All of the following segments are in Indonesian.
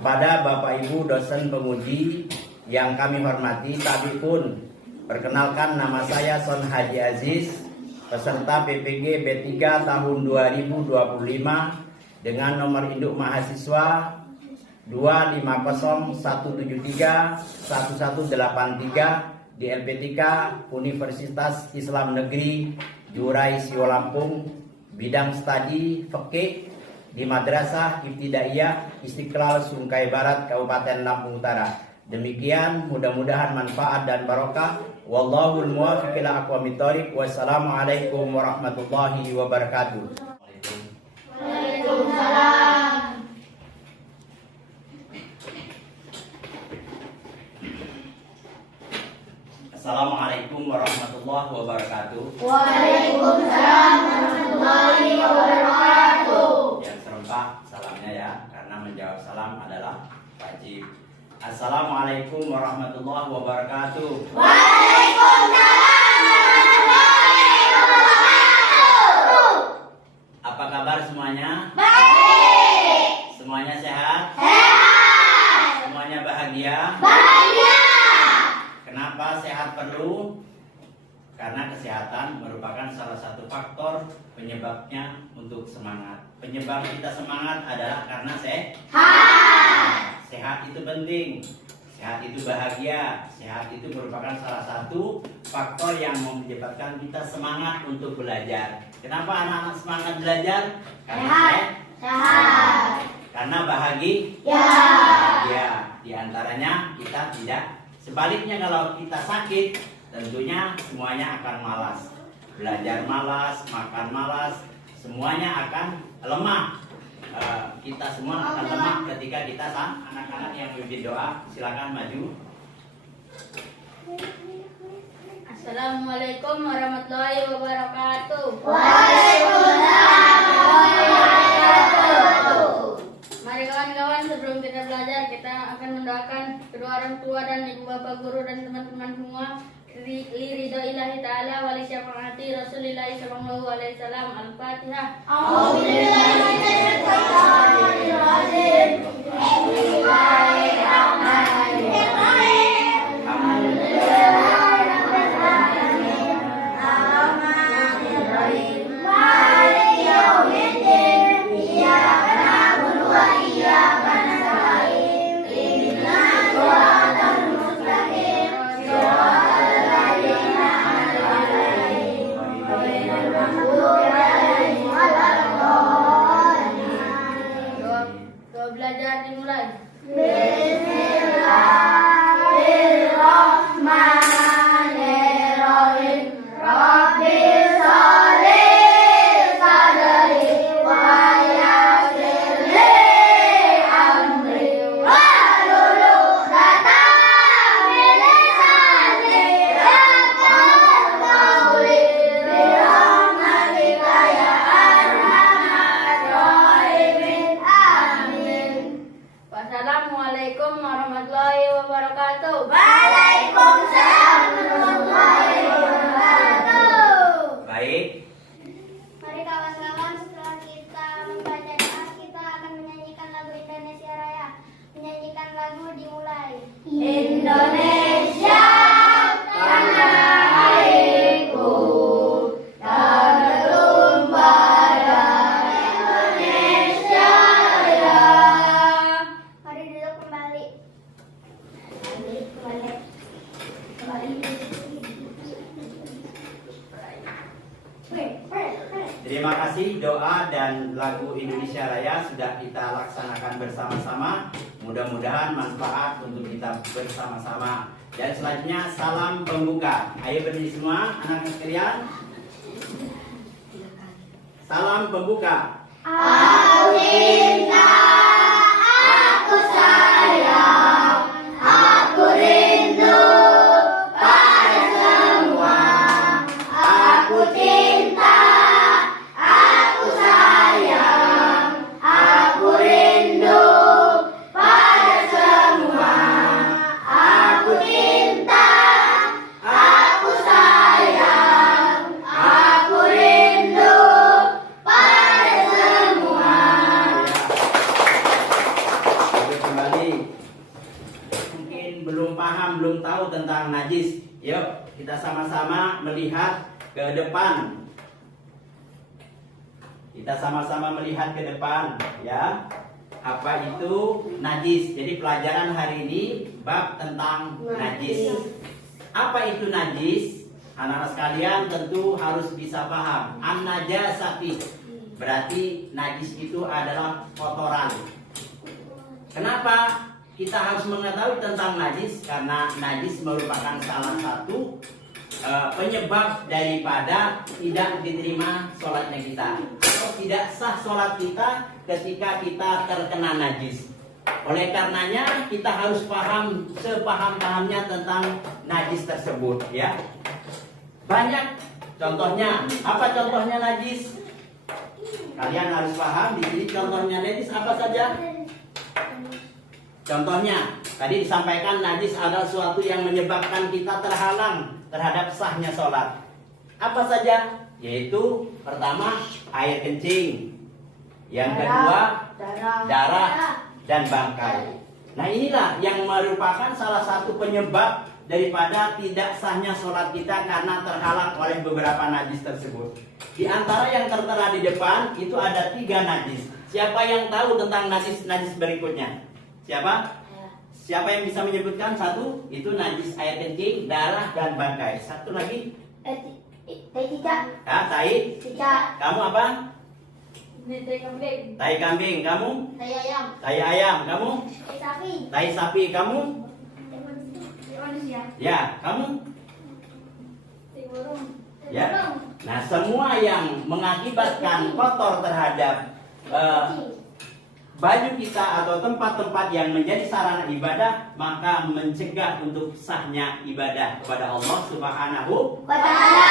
Kepada Bapak Ibu dosen penguji yang kami hormati, tapi pun perkenalkan nama saya Son Haji Aziz, peserta PPG B3 tahun 2025 dengan nomor induk mahasiswa 25017311183 di LPTK Universitas Islam Negeri Jurai Sio Lampung, bidang studi fikih di Madrasah Ibtidaiyah Istiqlal Sungkai Barat, Kabupaten Lampung Utara. Demikian, mudah-mudahan manfaat dan barokah. Wallahul muwaffiq ila aqwamit thoriq. Wassalamualaikum warahmatullahi wabarakatuh. Waalaikumsalam. Assalamualaikum warahmatullahi wabarakatuh. Waalaikumsalam warahmatullahi wabarakatuh. Yang serempak salamnya ya, karena menjawab salam adalah wajib. Assalamualaikum warahmatullahi wabarakatuh. Waalaikumsalam warahmatullahi wabarakatuh. Apa kabar semuanya? Baik. Semuanya sehat? Sehat. Semuanya bahagia? Bahagia. Kenapa sehat perlu? Karena kesehatan merupakan salah satu faktor penyebabnya untuk semangat. Penyebab kita semangat adalah karena sehat. Sehat itu penting. Sehat itu bahagia. Sehat itu merupakan salah satu faktor yang menyebabkan kita semangat untuk belajar. Kenapa anak-anak semangat belajar? Karena Sehat. karena bahagia. Ya, di antaranya kita tidak. Sebaliknya kalau kita sakit, tentunya semuanya akan malas. Belajar malas, makan malas, semuanya akan lemah. Kita semua akan lemah ketika kita anak-anak yang memimpin doa, silakan maju. Assalamualaikum warahmatullahi wabarakatuh. Waalaikumsalam warahmatullahi wabarakatuh. Mari kawan-kawan, sebelum kita belajar, kita akan mendoakan kedua orang tua dan ibu bapak guru dan teman-teman semua li ridho ilahi ta'ala wa li syafaati Rasulillah sallallahu alaihi wasallam. Al-Fatihah. A'udzubillahi Bismillahirrahmanirrahim. Maliki yaumiddin. Iyyaka na'budu wa iyyaka nasta'in. Ihdinas siratal mustaqim. Siratal ladzina an'amta 'alaihim ghairil maghdubi 'alaihim waladdallin. Doa belajar dimulai. Bismillahirrahmanirrahim. Rabbi sholli sadri wa yassir li amri wahlul 'uqdatam min lisani yafqahu qawli bi rahmatika ya arhamar rahimin. Amin. Wassalamualaikum warahmatullahi wabarakatuh. Waalaikumsalam warahmatullahi wabarakatuh. Baik, Mari kawan-kawan, setelah kita membaca doa, kita akan menyanyikan lagu Indonesia Raya. Menyanyikan lagu dimulai. Indonesia, tanah airku, terlum pada Indonesia Raya. Mari duduk kembali. Kembali. terima kasih. Doa dan lagu Indonesia Raya sudah kita laksanakan bersama-sama. Mudah-mudahan manfaat untuk kita bersama-sama. Dan selanjutnya salam pembuka. Ayo berdiri semua, anak-anak sekalian. Salam pembuka. Aku cinta, aku sayang, aku rindu pada semua. Aku cinta, aku sayang, aku rindu pada semua. Aku cinta, aku sayang, aku rindu pada semua. Kembali belum paham, belum tahu tentang najis. Yuk, kita sama-sama melihat ke depan. Kita sama-sama melihat ke depan, ya. Apa itu najis? Jadi pelajaran hari ini bab tentang najis. Apa itu najis? Anak-anak sekalian tentu harus bisa paham. An-najasati berarti najis itu adalah kotoran. Kenapa kita harus mengetahui tentang najis? Karena najis merupakan salah satu penyebab daripada tidak diterima sholatnya kita, atau tidak sah sholat kita ketika kita terkena najis. Oleh karenanya kita harus paham sepaham-pahamnya tentang najis tersebut, ya. Banyak contohnya. Apa contohnya najis? Kalian harus paham di sini contohnya najis apa saja? Contohnya, tadi disampaikan najis adalah sesuatu yang menyebabkan kita terhalang terhadap sahnya sholat. Apa saja? Yaitu pertama air kencing, yang kedua darah dan bangkai. Nah, inilah yang merupakan salah satu penyebab daripada tidak sahnya sholat kita karena terhalang oleh beberapa najis tersebut. Di antara yang tertera di depan itu ada 3 najis. Siapa yang tahu tentang najis-najis berikutnya? Siapa? Siapa yang bisa menyebutkan? Satu, itu najis air kencing, darah, dan bangkai. Satu lagi? Tai cicak. Tai? Cicak. Kamu apa? Tai kambing. Tai kambing. Kamu? Tai ayam. Tai ayam. Kamu? Tai sapi. Tai sapi. Kamu? Tai manusia. Ya, kamu? Tai burung. Ya. Nah, semua yang mengakibatkan kotor terhadap baju kita atau tempat-tempat yang menjadi sarana ibadah, maka mencegah untuk sahnya ibadah kepada Allah Subhanahu wa Ta'ala.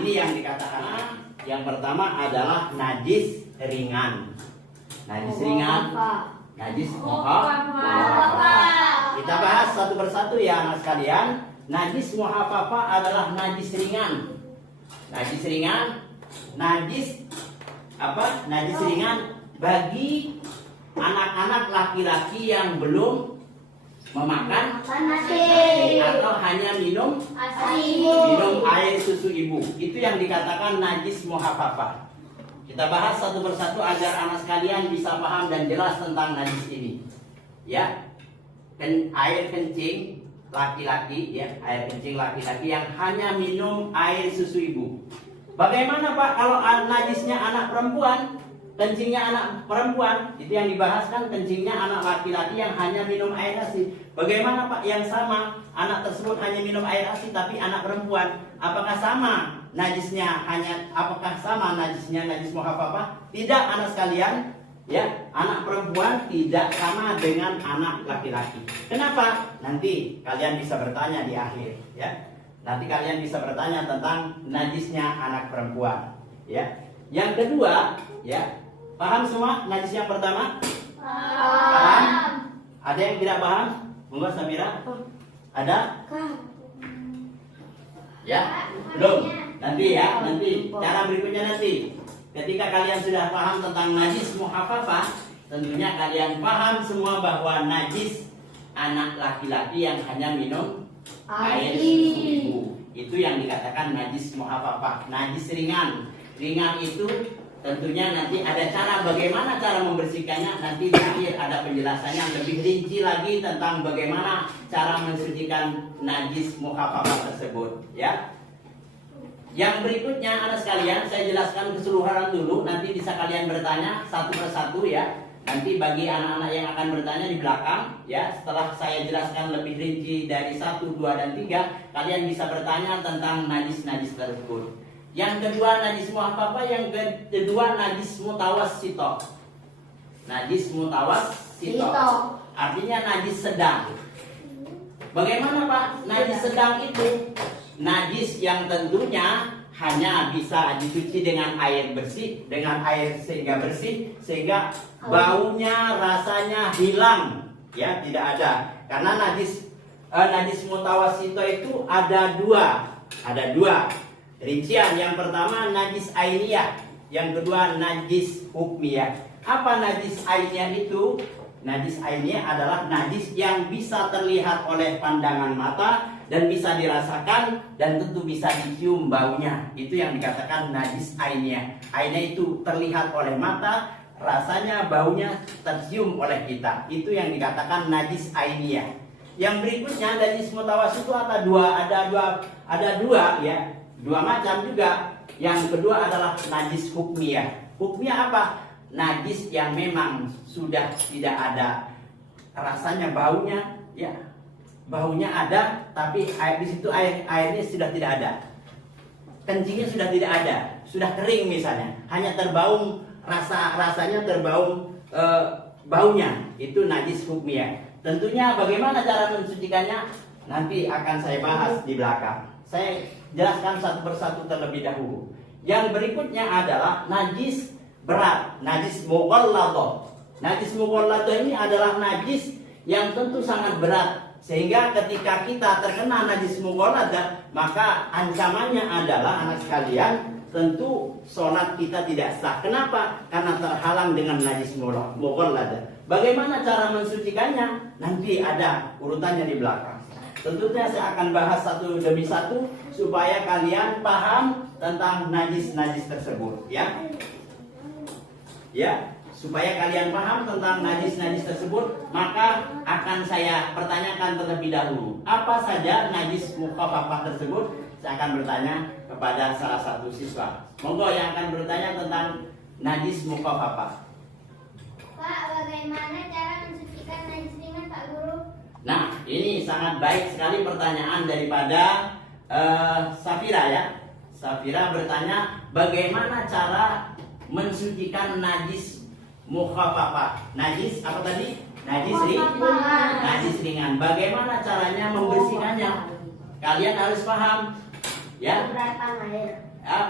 Ini yang dikatakan. Yang pertama adalah najis ringan. Najis ringan, najis muhafafah. Kita bahas satu persatu ya anak sekalian. Najis muhafafah adalah najis ringan. Najis ringan, najis apa? Najis ringan bagi anak-anak laki-laki yang belum memakan nasi atau hanya minum air susu ibu. Itu yang dikatakan najis muhafafah. Kita bahas satu persatu agar anak sekalian bisa paham dan jelas tentang najis ini. Ya, air kencing laki-laki, ya, air kencing laki-laki yang hanya minum air susu ibu. Bagaimana Pak kalau najisnya anak perempuan? Kencingnya anak perempuan, itu yang dibahas kan, kencingnya anak laki-laki yang hanya minum air ASI. Bagaimana Pak yang sama, anak tersebut hanya minum air ASI tapi anak perempuan, apakah sama najisnya, apakah sama najisnya najis muhafafah? Tidak anak sekalian, ya, anak perempuan tidak sama dengan anak laki-laki. Kenapa? Nanti kalian bisa bertanya di akhir, ya. Nanti kalian bisa bertanya tentang najisnya anak perempuan, ya. Yang kedua, ya. Paham semua najis yang pertama? Paham? Ada yang tidak paham? Monggo Samira. Ada? Ya? Belum? Nanti ya, nanti. Cara berikutnya nanti. Ketika kalian sudah paham tentang najis muhafafah, tentunya kalian paham semua bahwa najis anak laki-laki yang hanya minum air susu ibu. Itu yang dikatakan najis muhafafah. Najis ringan. Ringan itu tentunya nanti ada cara bagaimana cara membersihkannya. Nanti di akhir ada penjelasannya lebih rinci lagi tentang bagaimana cara mensucikan najis muhafafah tersebut, ya. Yang berikutnya anak sekalian, saya jelaskan keseluruhan dulu, nanti bisa kalian bertanya satu persatu, ya. Nanti bagi anak-anak yang akan bertanya di belakang, ya, setelah saya jelaskan lebih rinci dari 1, 2, dan 3, kalian bisa bertanya tentang najis-najis tersebut. Yang kedua najis muhafafah, yang kedua najis mutawassito. Najis mutawassito artinya najis sedang. Bagaimana Pak najis sedang itu? Najis yang tentunya hanya bisa dicuci dengan air bersih, dengan air sehingga bersih, sehingga baunya, rasanya hilang, ya, tidak ada. Karena najis mutawassito itu ada dua rincian. Yang pertama najis ainiyah, yang kedua najis hukmiyah. Apa najis ainiyah itu? Najis ainiyah adalah najis yang bisa terlihat oleh pandangan mata dan bisa dirasakan dan tentu bisa dicium baunya. Itu yang dikatakan najis ainiyah. Ainiyah itu terlihat oleh mata, rasanya, baunya tercium oleh kita. Itu yang dikatakan najis ainiyah. Yang berikutnya najis mutawasit itu ada dua ya. Dua macam juga. Yang kedua adalah najis hukmiyah. Hukmiyah apa? Najis yang memang sudah tidak ada rasanya, baunya ya, baunya ada tapi air di situ airnya sudah tidak ada, kencingnya sudah tidak ada, sudah kering misalnya, hanya terbau rasanya terbau baunya, itu najis hukmiyah. Tentunya bagaimana cara mensucikannya nanti akan saya bahas di belakang. Saya jelaskan satu persatu terlebih dahulu. Yang berikutnya adalah najis berat, najis mughalladah. Najis mughalladah ini adalah najis yang tentu sangat berat, sehingga ketika kita terkena najis mughalladah, maka ancamannya adalah anak sekalian, tentu sholat kita tidak sah. Kenapa? Karena terhalang dengan najis mughalladah. Bagaimana cara mensucikannya? Nanti ada urutannya di belakang. Tentunya saya akan bahas satu demi satu supaya kalian paham tentang najis-najis tersebut, ya. Ya, supaya kalian paham tentang najis-najis tersebut, maka akan saya pertanyakan terlebih dahulu. Apa saja najis mukhafafah tersebut? Saya akan bertanya kepada salah satu siswa. Monggo yang akan bertanya tentang najis mukhafafah. Pak, bagaimana cara mensucikan najis ringan, Pak Guru? Nah, ini sangat baik sekali pertanyaan daripada Safira ya. Safira bertanya bagaimana cara mensucikan najis mukhafafah. Najis apa tadi? Najis ringan. Bagaimana caranya membersihkannya? Kalian harus paham, ya.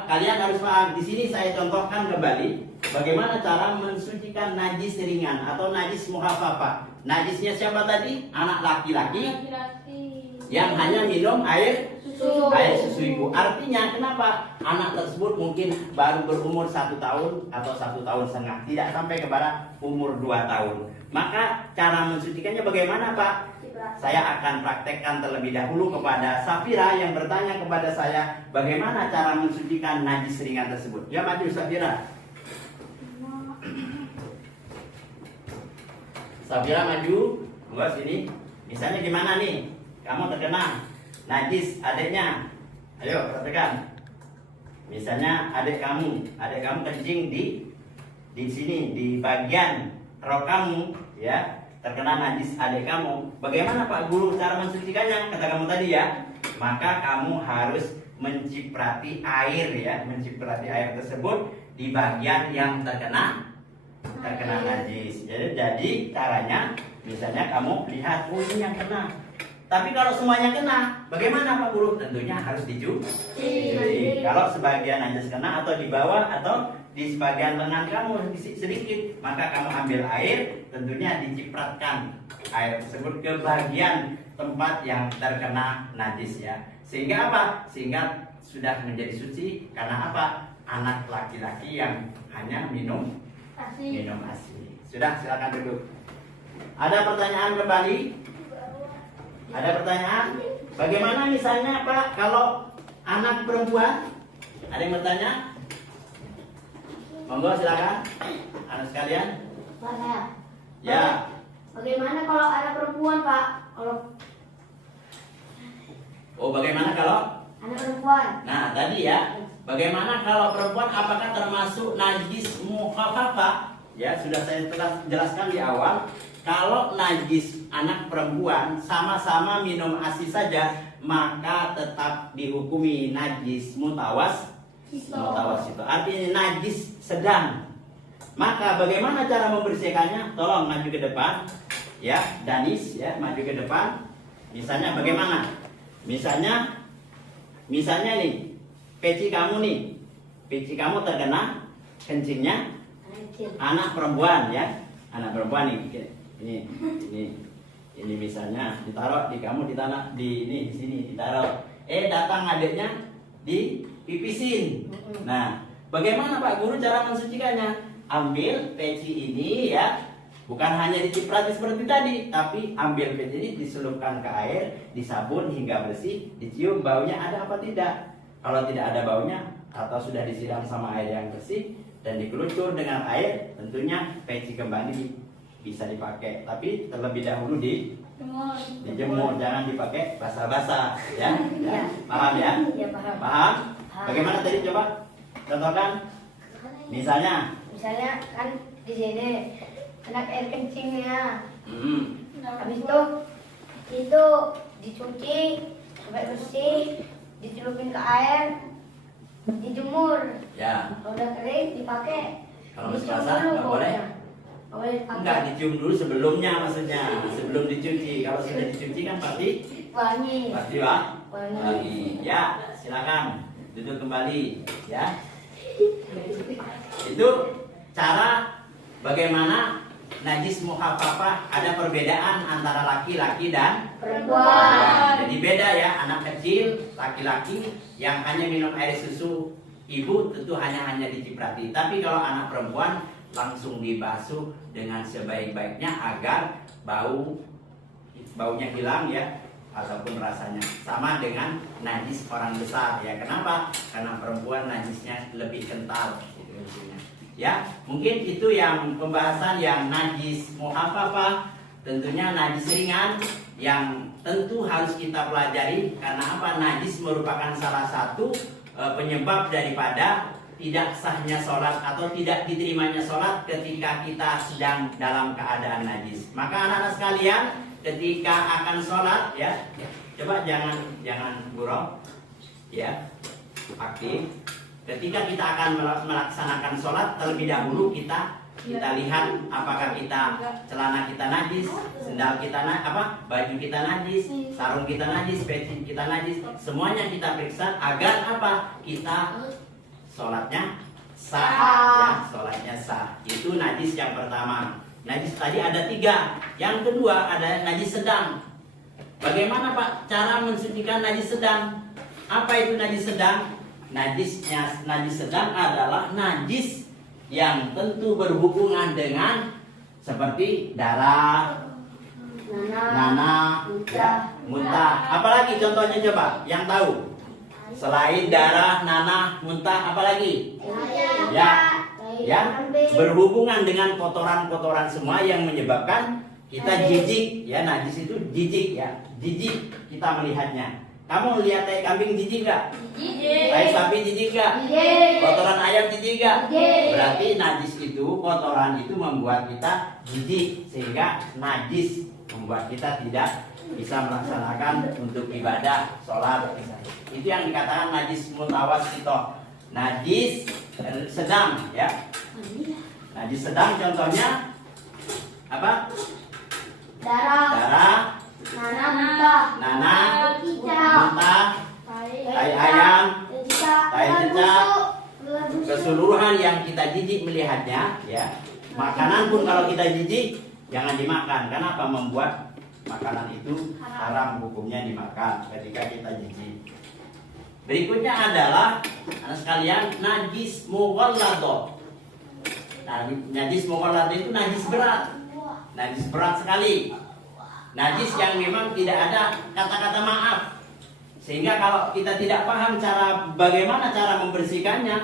Kalian harus paham. Di sini saya contohkan kembali bagaimana cara mensucikan najis ringan atau najis mukhafafah. Najisnya siapa tadi? Anak laki-laki yang hanya minum air susu ibu. Artinya kenapa anak tersebut mungkin baru berumur 1 tahun atau 1,5 tahun, tidak sampai kepada umur 2 tahun. Maka cara mensucikannya bagaimana, Pak? Saya akan praktekkan terlebih dahulu kepada Safira yang bertanya kepada saya bagaimana cara mensucikan najis ringan tersebut. Ya, maju Safira. Safira maju, enggak sini. Misalnya gimana nih? Kamu terkena najis adiknya. Ayo perhatikan. Misalnya adik kamu kencing di sini di bagian rok kamu, ya, terkena najis adik kamu. Bagaimana Pak Guru cara mensucikannya? Kata kamu tadi ya. Maka kamu harus menciprati air ya, menciprati air tersebut di bagian yang terkena najis. Jadi caranya misalnya kamu lihat, oh ini yang kena. Tapi kalau semuanya kena, bagaimana Pak Guru? Tentunya harus dicuci. Kalau sebagian najis kena atau di bawah atau di sebagian lengan kamu sedikit, maka kamu ambil air, tentunya dicipratkan air tersebut ke bagian tempat yang terkena najis ya. Sehingga apa? Sehingga sudah menjadi suci. Karena apa? Anak laki-laki yang hanya minum ASI. Sudah, silakan duduk. Ada pertanyaan kembali? Ada pertanyaan? Bagaimana misalnya Pak kalau anak perempuan? Ada yang bertanya? Monggo silakan. Anak sekalian. Pak, saya. Ya. Bagaimana kalau anak perempuan, Pak? Bagaimana kalau Anak perempuan. Nah, tadi ya. Bagaimana kalau perempuan, apakah termasuk najis mukhafafah? Ya, sudah saya telah jelaskan di awal. Kalau najis anak perempuan sama-sama minum ASI saja, maka tetap dihukumi najis mutawasit. Artinya najis sedang. Maka bagaimana cara membersihkannya? Tolong maju ke depan. Ya, Danis ya, maju ke depan. Misalnya bagaimana? Misalnya nih, peci kamu terkena kencingnya anak perempuan ya, anak perempuan nih. Ini misalnya ditaruh di kamu di tanah di sini ditaruh. Datang adiknya dipipisin. Nah, bagaimana Pak Guru cara mensucikannya? Ambil peci ini ya, Bukan hanya diciprati seperti tadi, tapi ambil jadi diselupkan ke air, disabun hingga bersih, dicium baunya ada apa tidak. Kalau tidak ada baunya atau sudah disiram sama air yang bersih dan dikelucur dengan air, tentunya peci kembali bisa dipakai. Tapi terlebih dahulu dijemur, jangan dipakai basah-basah, ya. Ya. Paham ya? Ya paham. Paham? Bagaimana tadi coba? Contohkan. Misalnya kan di sini anak air kencingnya, habis itu dicuci sampai bersih, dicelupin ke air, dijemur, ya. kalau udah kering dipakai. Kalau masih Dicium basah dulu nggak boleh. baunya. Nggak boleh dipakai. Enggak, dicium dulu sebelumnya maksudnya, sebelum dicuci. Kalau sudah dicuci kan pasti Wangi. wangi. Ya, silakan duduk kembali, ya. Itu cara bagaimana najis mukhafafah, ada perbedaan antara laki-laki dan Perempuan. jadi beda ya, anak kecil, laki-laki yang hanya minum air susu ibu tentu hanya diciprati. Tapi kalau anak perempuan langsung dibasuh dengan sebaik-baiknya agar baunya hilang ya, ataupun rasanya. Sama dengan najis orang besar ya. Kenapa? Karena perempuan najisnya lebih kental gitu intinya. Ya, mungkin itu yang pembahasan yang najis mukhafafah. Tentunya najis ringan yang tentu harus kita pelajari karena apa? Najis merupakan salah satu penyebab daripada tidak sahnya sholat atau tidak diterimanya sholat ketika kita sedang dalam keadaan najis. Maka anak-anak sekalian, ketika akan sholat ya, coba jangan buruk ya, aktif. Ketika kita akan melaksanakan sholat, terlebih dahulu kita lihat apakah celana kita najis, sendal kita baju kita najis, sarung kita najis, peci kita najis, semuanya kita periksa agar apa? Kita sholatnya sah, ya, sholatnya sah. Itu najis yang pertama. Najis tadi ada 3. Yang kedua ada najis sedang. Bagaimana Pak cara mensucikan najis sedang? Apa itu najis sedang? Najis sedang adalah najis yang tentu berhubungan dengan seperti darah, nanah, ya, muntah. Apalagi contohnya coba yang tahu? Selain darah, nanah, muntah, apalagi? Ya, yang berhubungan dengan kotoran-kotoran semua yang menyebabkan kita jijik. Ya, najis itu jijik ya, jijik kita melihatnya. Kamu lihat tai kambing jijik gak? Jijik. Tai sapi jijik gak? Jijik. Kotoran ayam jijik gak? Jijik. Berarti najis itu, kotoran itu membuat kita jijik, sehingga najis membuat kita tidak bisa melaksanakan untuk ibadah, sholat. Itu yang dikatakan najis mutawassithah. Najis sedang ya. Najis sedang contohnya apa? Darah, Nanah, muntah, tai ayam, tai cecak, keseluruhan yang kita jijik melihatnya ya. Makanan pun kalau kita jijik jangan dimakan. Kenapa? Membuat makanan itu haram hukumnya dimakan ketika kita jijik. Berikutnya adalah anak sekalian najis mughalladah. Nah, najis mughalladah itu najis berat. Najis berat sekali. Najis yang memang tidak ada kata-kata maaf. Sehingga kalau kita tidak paham bagaimana cara membersihkannya,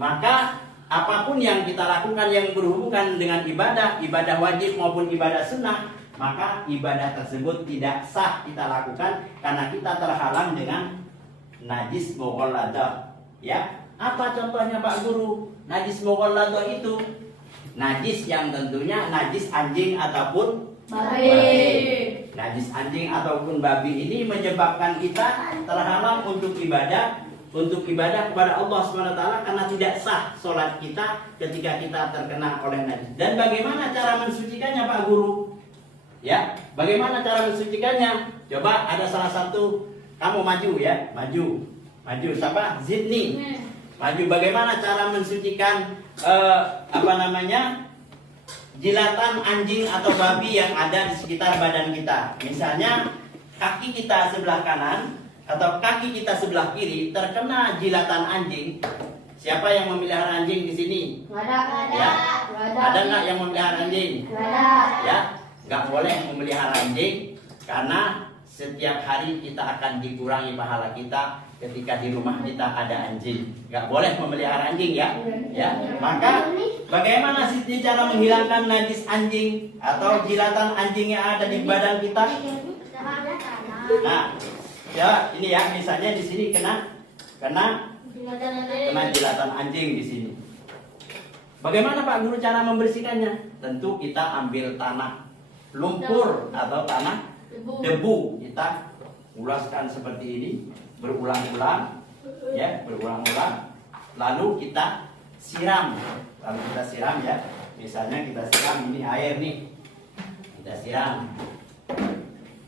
maka apapun yang kita lakukan yang berhubungan dengan ibadah wajib maupun ibadah sunnah, maka ibadah tersebut tidak sah kita lakukan karena kita terhalang dengan najis mughalladah. Ya, apa contohnya Pak Guru? Najis mughalladah itu najis yang tentunya najis anjing ataupun babi. Najis anjing ataupun babi ini menyebabkan kita terhalang untuk ibadah kepada Allah SWT karena tidak sah sholat kita ketika kita terkena oleh najis. Dan bagaimana cara mensucikannya Pak Guru? Ya, bagaimana cara mensucikannya? Coba ada salah satu, kamu maju ya, maju siapa? Zidni. Maju. Bagaimana cara mensucikan jilatan anjing atau babi yang ada di sekitar badan kita? Misalnya kaki kita sebelah kanan atau kaki kita sebelah kiri terkena jilatan anjing, Siapa yang memelihara anjing di sini? Nggak ada. Ya. Nggak ada. Ada nggak yang memelihara anjing? Nggak ada. Ya, nggak boleh memelihara anjing karena setiap hari kita akan dikurangi pahala kita ketika di rumah kita ada anjing. Nggak boleh memelihara anjing ya. Ya, maka bagaimana sih cara menghilangkan najis anjing atau jilatan anjing yang ada di badan kita? Nah, ya ini ya, misalnya di sini kena jilatan anjing di sini. Bagaimana Pak Guru cara membersihkannya? Tentu kita ambil tanah lumpur atau tanah debu, kita ulaskan seperti ini berulang-ulang, ya berulang-ulang. Lalu kita siram, ya. Misalnya kita siram ini air nih, kita siram,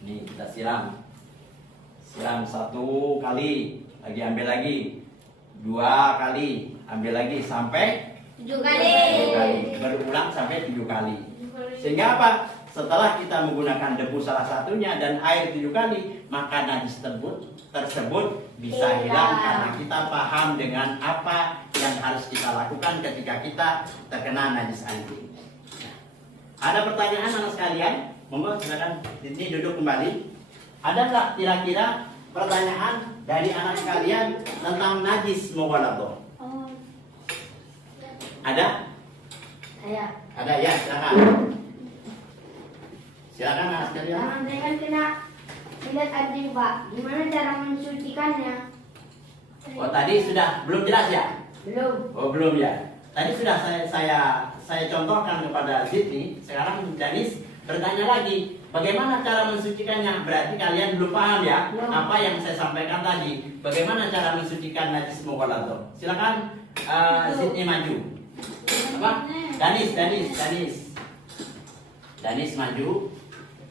nih kita siram 1 kali, lagi ambil lagi 2 kali, ambil lagi sampai 7 kali. 7 kali, berulang sampai 7 kali. Sehingga apa? Setelah kita menggunakan debu salah satunya dan air 7 kali, maka najis tersebut bisa hilang karena kita paham dengan apa yang harus kita lakukan ketika kita terkena najis anjing. Ada pertanyaan anak sekalian? Monggo silakan ini duduk kembali. Ada nggak kira-kira pertanyaan dari anak sekalian tentang najis mughaladah? Ada? Ada ya, silakan. Silakan anak sekalian. Saya kan kena lihat anjing Pak. Gimana cara mensucikannya? Oh tadi sudah belum jelas ya? Belum. Oh belum ya. Tadi sudah saya contohkan kepada Zidni. Sekarang Danis bertanya lagi, bagaimana cara mensucikannya? Berarti kalian belum paham ya apa yang saya sampaikan tadi. Bagaimana cara mensucikan najis mughaladah? Silakan Zidni maju. Apa? Danis maju.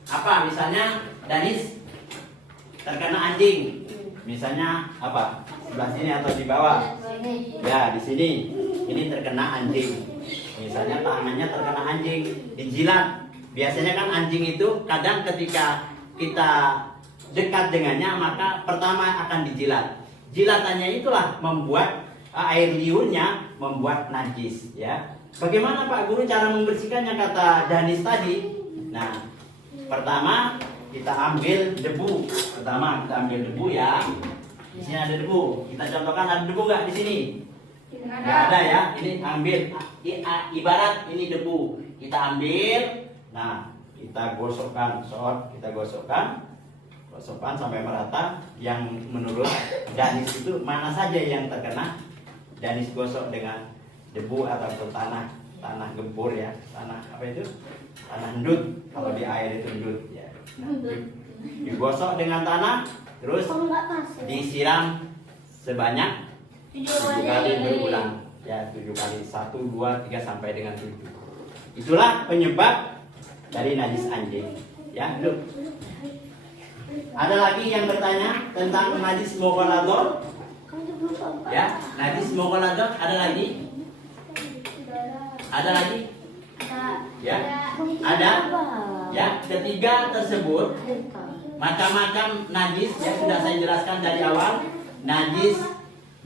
Apa? Misalnya Danis terkena anjing. Misalnya apa? Sebelah sini atau di bawah? Ya, di sini. Ini terkena anjing. Misalnya tangannya terkena anjing, dijilat. Biasanya kan anjing itu kadang ketika kita dekat dengannya maka pertama akan dijilat. Jilatannya itulah membuat air liurnya membuat najis ya. Bagaimana Pak Guru cara membersihkannya kata Danis tadi? Nah, pertama kita ambil debu. Ya. Di sini ada debu. Kita contohkan ada debu nggak di sini? Nggak ada ya. Ini ambil ibarat ini debu. Kita ambil. Nah, kita gosokkan sampai merata. Yang menurut Danis itu mana saja yang terkena, Danis gosok dengan debu atau tanah gempur ya, tanah apa itu? Tanah endut. Kalau di air itu endut ya. Nah, digosok dengan tanah, terus disiram sebanyak 7 kali berulang ya, 7 kali, 1, 2, 3 sampai dengan 7. Itulah penyebab dari najis anjing ya. Duduk. Ada lagi yang bertanya tentang najis mughaladah? Ya, najis mughaladah ada lagi? Ada lagi? Ya, ada. Ya, ketiga tersebut macam-macam najis yang sudah saya jelaskan dari awal. Najis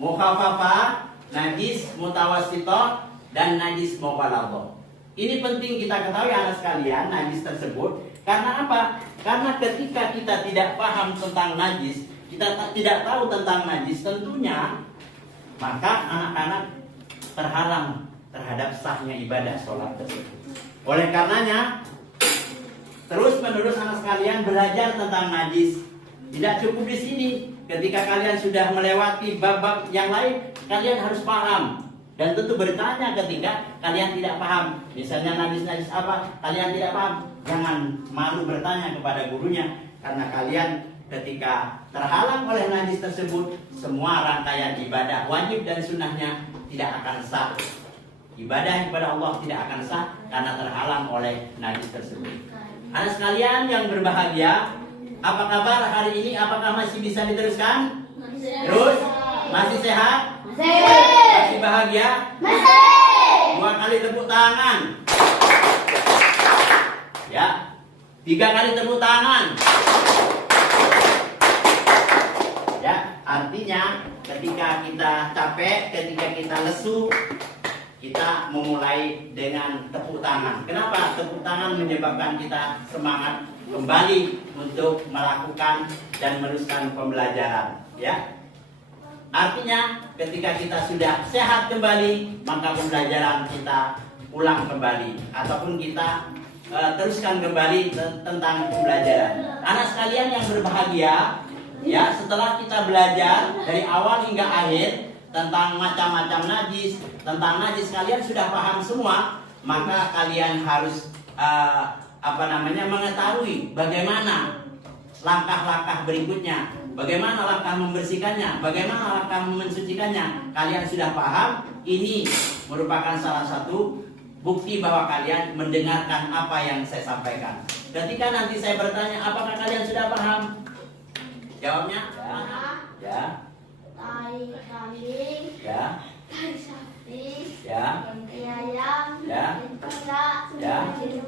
mukhaffafah, najis mutawassithah, dan najis mughaladah. Ini penting kita ketahui anak sekalian najis tersebut. Karena apa? Karena ketika kita tidak paham tentang najis, kita tidak tahu tentang najis, tentunya maka anak-anak terhalang terhadap sahnya ibadah sholat tersebut. Oleh karenanya, terus menerus anak sekalian belajar tentang najis. Tidak cukup di sini. Ketika kalian sudah melewati bab-bab yang lain, kalian harus paham. Dan tentu bertanya ketika kalian tidak paham. Misalnya najis-najis apa, kalian tidak paham. Jangan malu bertanya kepada gurunya. Karena kalian ketika terhalang oleh najis tersebut, semua rangkaian ibadah wajib dan sunnahnya tidak akan sah. Ibadah kepada Allah tidak akan sah karena terhalang oleh najis tersebut. Anak sekalian yang berbahagia, apa kabar hari ini? Apakah masih bisa diteruskan? Terus? Masih sehat? Masih bahagia? Masih. 2 kali tepuk tangan. Ya. 3 kali tepuk tangan. Ya, Artinya ketika kita capek, ketika kita lesu, kita memulai dengan tepuk tangan. Kenapa? Tepuk tangan menyebabkan kita semangat kembali untuk melakukan dan meneruskan pembelajaran, ya. Artinya ketika kita sudah sehat kembali, maka pembelajaran kita ulang kembali ataupun kita teruskan kembali tentang pembelajaran. Anak sekalian yang berbahagia, ya, setelah kita belajar dari awal hingga akhir tentang macam-macam najis, tentang najis kalian sudah paham semua, maka kalian harus mengetahui bagaimana langkah-langkah berikutnya, bagaimana langkah membersihkannya, bagaimana langkah mensucikannya. Kalian sudah paham, ini merupakan salah satu bukti bahwa kalian mendengarkan apa yang saya sampaikan. Ketika nanti saya bertanya, apakah kalian sudah paham? Jawabnya? Ya. Tai kambing, Ya. tai sapi, Ya. tai ayam, Ya. tai kuda, Ya. tai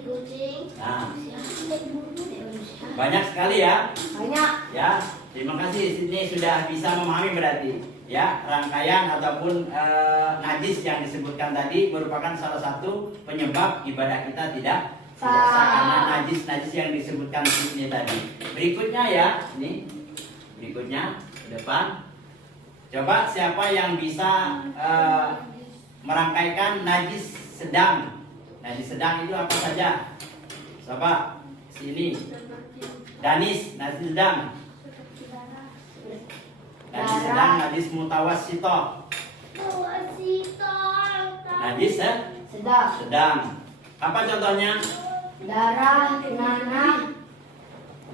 kucing, Nah, tai manusia. banyak sekali ya. Banyak. Ya, terima kasih. Ini sudah bisa memahami berarti. Ya, rangkaian ataupun najis yang disebutkan tadi merupakan salah satu penyebab ibadah kita tidak sah karena najis-najis yang disebutkan di sini tadi. Berikutnya ya, ini berikutnya ke depan. Coba siapa yang bisa merangkaikan najis sedang? Najis sedang itu apa saja? Coba sini. Danis, najis sedang. Najis sedang, najis mutawassito. Najis Sedang. sedang. Apa contohnya? Darah, nanah,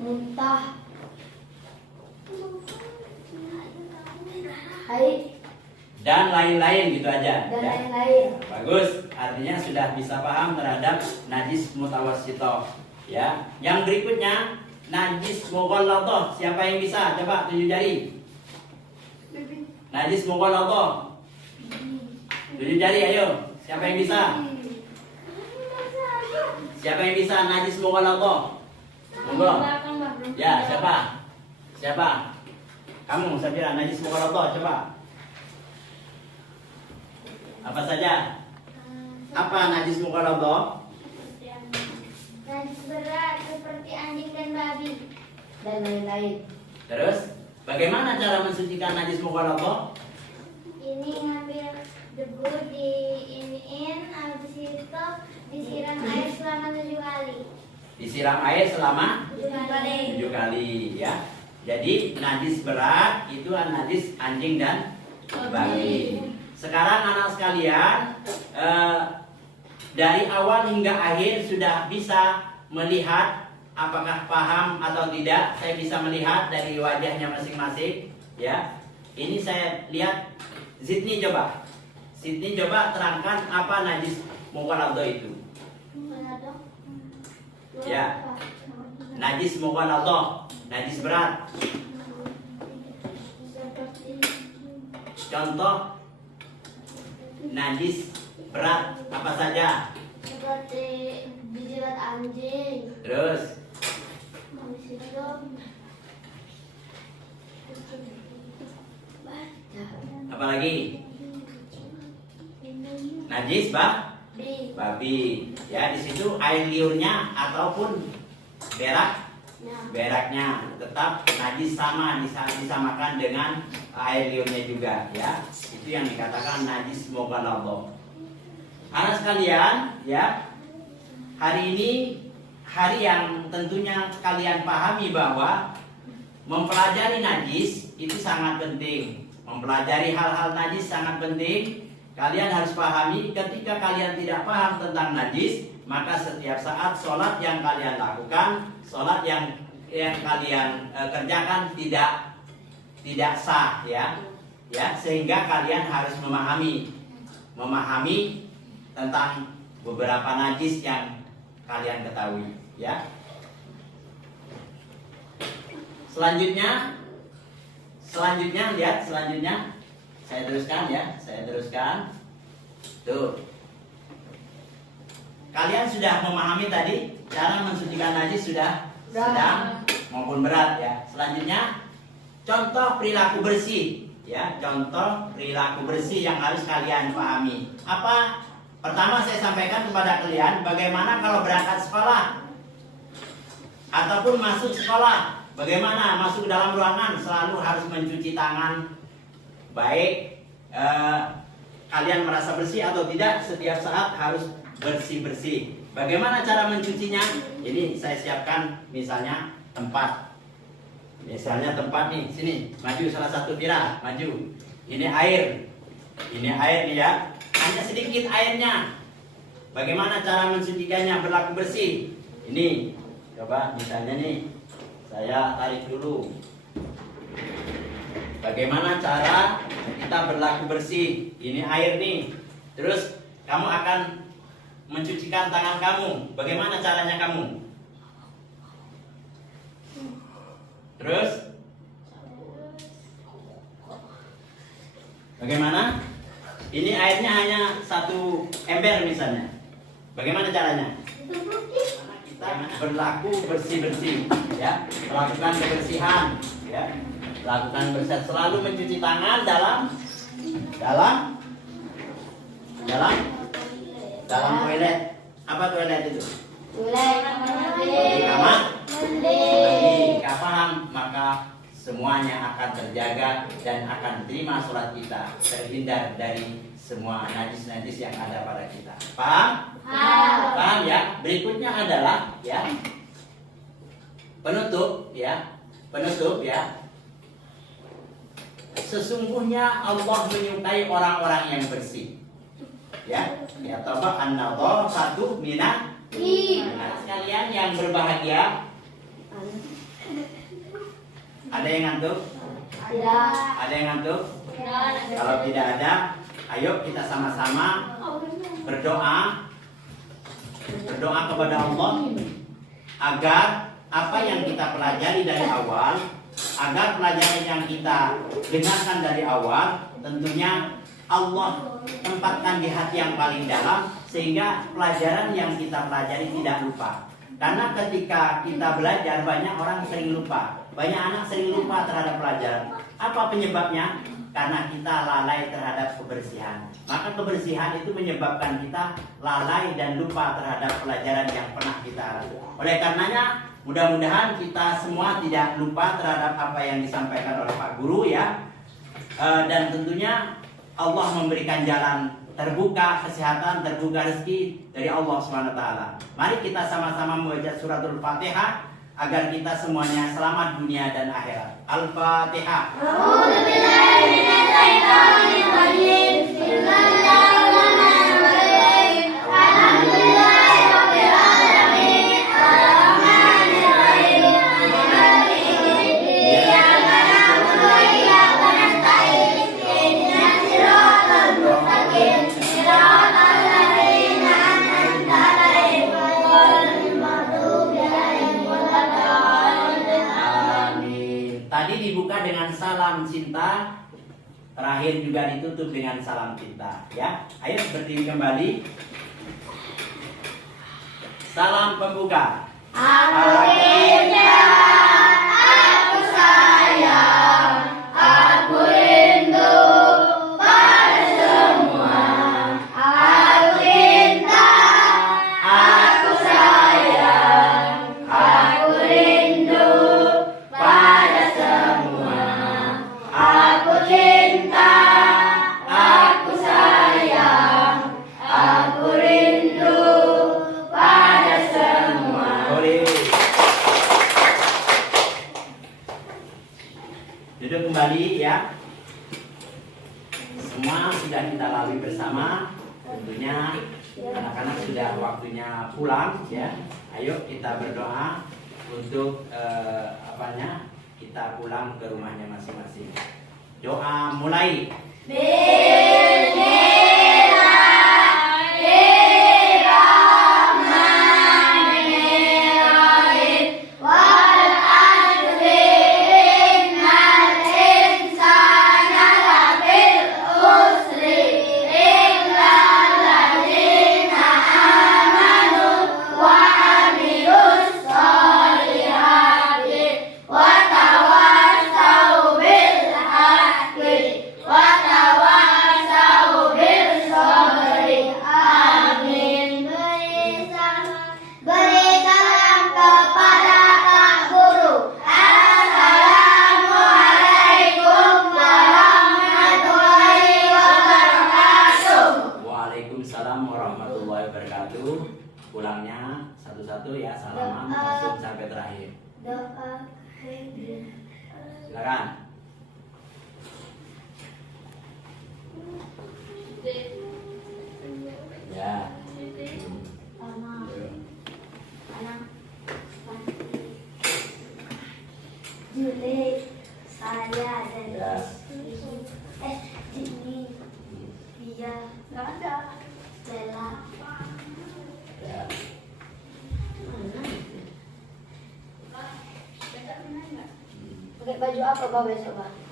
muntah, haid, Dan lain-lain gitu aja. dan Ya. lain-lain. Bagus, artinya sudah bisa paham terhadap najis mutawassito. Ya. Yang berikutnya najis mughalladhah. Siapa yang bisa? Coba tunjuk jari. Najis mughalladhah. Tunjuk jari, ayo. Siapa yang bisa? Siapa yang bisa najis mughalladhah? Monggo. Belakang, Mbak, belum Ya, jawab. siapa? Siapa? Kamu, Sabira, najis mughalladhah, coba. Apa saja? Apa najis mughalladhah? Najis berat seperti anjing dan babi. Dan lain-lain. Terus, bagaimana cara mensucikan najis mughalladhah? Ini ngambil debu diiniin, habis itu disiram air selama 7 kali. Disiram air selama 7 kali. 7 kali, ya. Jadi najis berat itu najis anjing dan babi. Sekarang anak sekalian, dari awal hingga akhir sudah bisa melihat apakah paham atau tidak. Saya bisa melihat dari wajahnya masing-masing, ya. Ini saya lihat. Sydney coba. Sydney coba terangkan apa najis mughalladhah itu. Ya. Najis mughalladhah, najis berat. Contoh najis berat apa saja? Seperti dijilat anjing. Terus Habis itu apa lagi? Najis di babi. Ya, di situ air liurnya ataupun beraknya tetap najis, sama disamakan dengan air liurnya juga, ya. Itu yang dikatakan najis mughalladhah. Anak sekalian, ya. Hari ini hari yang tentunya kalian pahami bahwa mempelajari najis itu sangat penting. Mempelajari hal-hal najis sangat penting. Kalian harus pahami, ketika kalian tidak paham tentang najis, maka setiap saat sholat yang kalian lakukan, sholat yang kalian kerjakan tidak sah, ya. Sehingga kalian harus memahami tentang beberapa najis yang kalian ketahui, ya. Selanjutnya lihat selanjutnya. Saya teruskan. Tuh. Kalian sudah memahami tadi cara mensucikan najis sudah? maupun berat ya. Selanjutnya contoh perilaku bersih ya, contoh perilaku bersih yang harus kalian pahami. Apa? Pertama saya sampaikan kepada kalian bagaimana kalau berangkat sekolah ataupun masuk sekolah, bagaimana masuk ke dalam ruangan selalu harus mencuci tangan, baik kalian merasa bersih atau tidak, setiap saat harus bersih-bersih. Bagaimana cara mencucinya? Ini saya siapkan misalnya tempat. Misalnya tempat nih, sini, maju salah satu pira, maju. Ini air. Ini air nih ya. Hanya sedikit airnya. Bagaimana cara mensucikannya berlaku bersih? Ini, coba misalnya nih, saya tarik dulu. Bagaimana cara kita berlaku bersih? Ini air nih. Terus kamu akan mencucikan tangan kamu. Bagaimana caranya kamu? Terus bagaimana? Ini airnya hanya 1 ember misalnya. Bagaimana caranya? Kita berlaku bersih-bersih ya, melakukan kebersihan ya. Lakukan bersih, selalu mencuci tangan dalam toilet. Apa toilet itu? Di kamar mandi. Jika paham, maka semuanya akan terjaga dan akan terima sholat kita, terhindar dari semua najis-najis yang ada pada kita. Paham? Paham ya? Berikutnya adalah ya penutup ya. Sesungguhnya Allah menyukai orang-orang yang bersih. Ya, ya toba an-nadhar satu minat. Sekalian yang berbahagia. Ada yang ngantuk? Tidak. Ada yang ngantuk? Kalau tidak ada, ayo kita sama-sama berdoa kepada Allah agar apa yang kita pelajari dari awal, agar pelajaran yang kita dengarkan dari awal, tentunya Allah tempatkan di hati yang paling dalam, sehingga pelajaran yang kita pelajari tidak lupa. Karena ketika kita belajar, banyak orang sering lupa, banyak anak sering lupa terhadap pelajaran. Apa penyebabnya? Karena kita lalai terhadap kebersihan. Maka kebersihan itu menyebabkan kita lalai dan lupa terhadap pelajaran yang pernah kita alami. Oleh karenanya, mudah-mudahan kita semua tidak lupa terhadap apa yang disampaikan oleh Pak Guru ya. Dan tentunya Allah memberikan jalan terbuka kesehatan, terbuka rezeki dari Allah SWT. Mari kita sama-sama membaca suratul Fatihah agar kita semuanya selamat dunia dan akhirat. Al-Fatihah. Dibuka dengan salam cinta, terakhir juga ditutup dengan salam cinta ya. Ayo berdiri kembali. Salam pembuka. Aku cinta, aku sayang, aku rindu pada semua. Aku cinta, aku sayang, aku rindu pada semua. Aku cinta, aku sayang, aku rindu pada semua. Boleh. Duduk kembali ya. Semua sudah kita lalui bersama. Tentunya anak-anak sudah waktunya pulang ya. Ayo kita berdoa untuk kita pulang ke rumahnya masing-masing. Doa mulai. sampai terakhir. Doa. Silakan. Ya. Lama. Anak. Juli. Saya dan Ya. Jini. Dia. Nggak ada. Bella. Ya. Pakai baju apa Bapak besok, Pak?